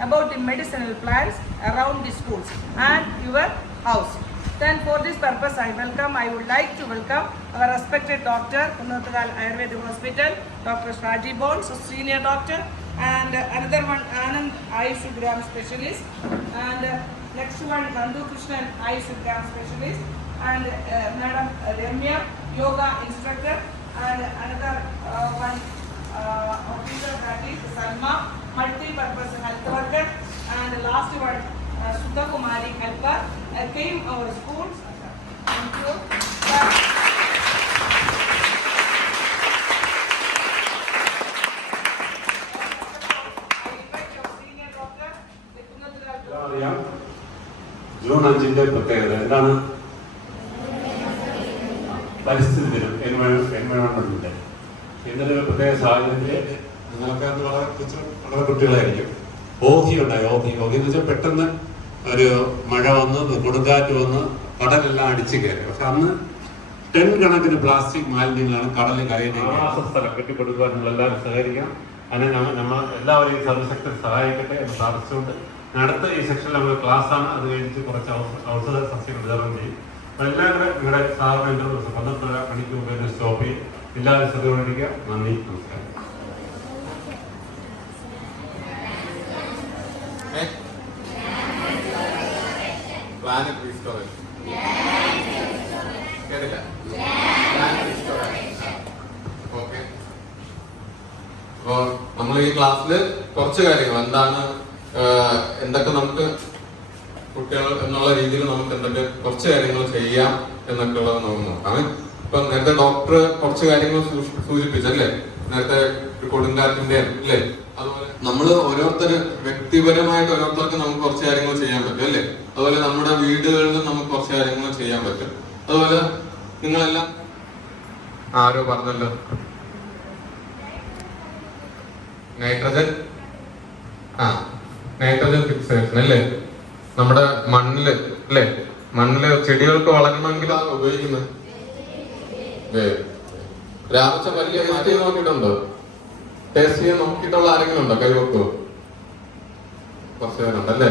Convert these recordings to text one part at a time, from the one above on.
about the medicinal plants around the schools and your house. Then for this purpose I would like to welcome our respected doctor, Kunnathugal Ayurvedic Hospital, Dr. Shaji Bones, senior doctor, and another one Anand Ayushgram specialist, and next one Nandu Krishnan Ayushgram specialist, and Madam Ramya yoga instructor, and another one officer, that is Salma, multi-purpose health worker, and last one Sudha Kumari helper came our schools. Thank you. June 5 പ്രത്യേകത എന്താണ്? പരിസ്ഥിതി ദിനം, environment day. ഇന്നലെ ഒരു പ്രത്യേക സാഹചര്യത്തിൽ നിങ്ങൾക്ക് വളരെ കുട്ടികളായിരിക്കും. ഓഖി ഉണ്ടായി. ഓഖി എന്ന് വെച്ചാൽ പെട്ടെന്ന് ഒരു മഴ വന്ന് കൊടുങ്കാറ്റ് വന്ന് കടലെല്ലാം അടിച്ചു കയറി. പക്ഷെ അന്ന് 10 കണക്കിന് പ്ലാസ്റ്റിക് മാലിന്യങ്ങളാണ് കടലിൽ കരയുന്നത്. സ്ഥലം കെട്ടിക്കൊടുക്കുവാൻ നമ്മളെല്ലാവരും സഹകരിക്കാം. അതിനെ നമ്മൾ എല്ലാവരെയും സർവശക്തി സഹായിക്കട്ടെ എന്ന് പ്രാർത്ഥിച്ചുകൊണ്ട് അടുത്ത ഈ സെക്ഷനിൽ നമ്മൾ ക്ലാസ്സാണ്. അത് കഴിഞ്ഞിട്ട് കുറച്ച് ഔഷധ സസ്യങ്ങൾ വിതരണം ചെയ്യും. അപ്പോൾ എല്ലാവരും നിങ്ങളുടെ സാറിന് 12 മണിക്ക് മുമ്പ് സ്റ്റോപ്പ് ചെയ്യും. എല്ലാവരും ശ്രദ്ധയോടിരിക്കുക. നന്ദി, നമസ്കാരം. അപ്പോൾ നമ്മൾ ഈ ക്ലാസ്സിൽ കുറച്ച് കാര്യങ്ങൾ എന്തൊക്കെ നമുക്ക് കുട്ടികൾ എന്നുള്ള രീതിയിൽ നമുക്ക് എന്തൊക്കെ കുറച്ച് കാര്യങ്ങൾ ചെയ്യാം എന്നൊക്കെ ഉള്ളത് നമുക്ക് നോക്കാം. ഇപ്പൊ നേരത്തെ ഡോക്ടർ കുറച്ച് കാര്യങ്ങൾ സൂചിപ്പിച്ചല്ലേ, നേരത്തെ കൊടുങ്കാറ്റിന്റെ അല്ലേ, അതുപോലെ നമ്മൾ ഓരോരുത്തർ വ്യക്തിപരമായിട്ട് ഓരോരുത്തർക്ക് നമുക്ക് കുറച്ച് കാര്യങ്ങൾ ചെയ്യാൻ പറ്റും അല്ലേ, അതുപോലെ നമ്മുടെ വീടുകളിൽ നമുക്ക് കുറച്ച് കാര്യങ്ങൾ ചെയ്യാൻ പറ്റും. അതുപോലെ നിങ്ങളെല്ലാം ആരോ പറഞ്ഞല്ലോ നൈട്രജൻ ഫിക്സേഷൻ അല്ലേ, നമ്മുടെ മണ്ണില് അല്ലേ, മണ്ണില് ചെടികൾക്ക് വളരണമെങ്കിൽ അത് ഉപയോഗിക്കുന്നത്. രാവിച്ച വലിയ ടേസ്റ്റ് ചെയ്ത് നോക്കിയിട്ടുണ്ടോ? ടേസ്റ്റ് ചെയ്യാൻ നോക്കിയിട്ടുള്ള ആരെങ്കിലും ഉണ്ടോ? കൈവക്കോ? കുറച്ച് പേരുണ്ട് അല്ലേ.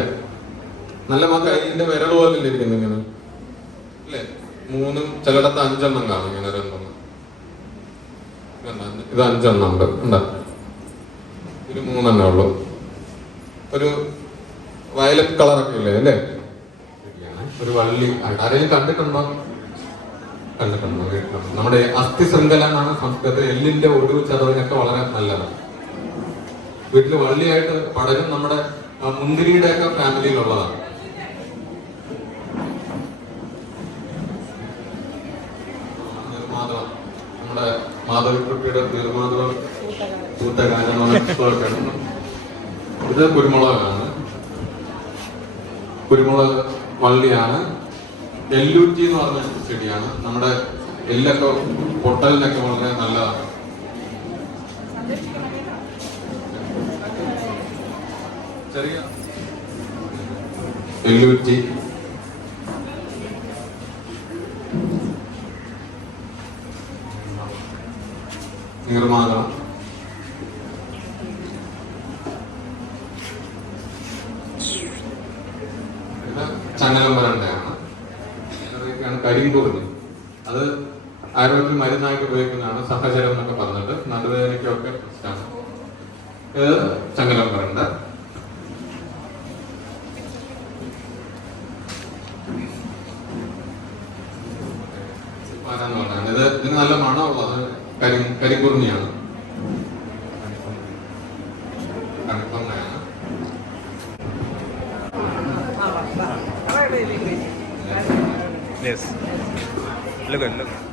നല്ല കൈയിന്റെ വിരൽ പോലെ ഇരിക്കുന്നു ഇങ്ങനെ അല്ലേ. 3 ചിലയിടത്ത് 5 എണ്ണം കാണും ഇങ്ങനെ 2 ഇത് 5 എണ്ണം ഉണ്ട്. ഉണ്ടോ? ഒരു 3 എണ്ണേ ഉള്ളൂ. ഒരു വയലറ്റ് കളറൊക്കെ ഇല്ലേ അല്ലേ. ഒരു വള്ളി ആരെയും കണ്ടിട്ടുണ്ടോ? നമ്മുടെ അസ്ഥി ശൃംഖല എന്നാണ് സംസ്കൃതത്തിൽ. എല്ലിന്റെ ഒടുവ് ചതവിനൊക്കെ വളരെ നല്ലതാണ്. വീട്ടില് വള്ളിയായിട്ട് പടരും. നമ്മുടെ മുന്തിരിയുടെ ഒക്കെ ഫാമിലിയിലുള്ളതാണ്. നിർമാതളം, നമ്മുടെ മാധവിക്കുട്ടിയുടെ നിർമാതളം ഇത് കുരുമുളകാണ്. കുരുമുളക് വള്ളിയാണ്. എല്ലൂറ്റി എന്ന് പറഞ്ഞ ചെടിയാണ്. നമ്മുടെ എല്ലൊക്കെ പൊട്ടലിനൊക്കെ വളരെ നല്ലതാണ്. ചെറിയ എല്ലൂറ്റി, നിർമാതളം, ചങ്ങലമ്പരണ്ടയാണ്. കരിങ്കുറുനി, അത് ആരോഗ്യ മരുന്നായിട്ട് ഉപയോഗിക്കുന്നതാണ്. സഹചരം എന്നൊക്കെ പറഞ്ഞിട്ട് നടുവേദനയ്ക്കൊക്കെ ഇഷ്ടമാണ്. ഇത് ചങ്ങലമ്പരണ്ട. ഇതിന് നല്ല മണമുള്ളത് കരിങ്കുറുനിയാണ്. കണിക്കൊന്നയാണ്. Yes. Look.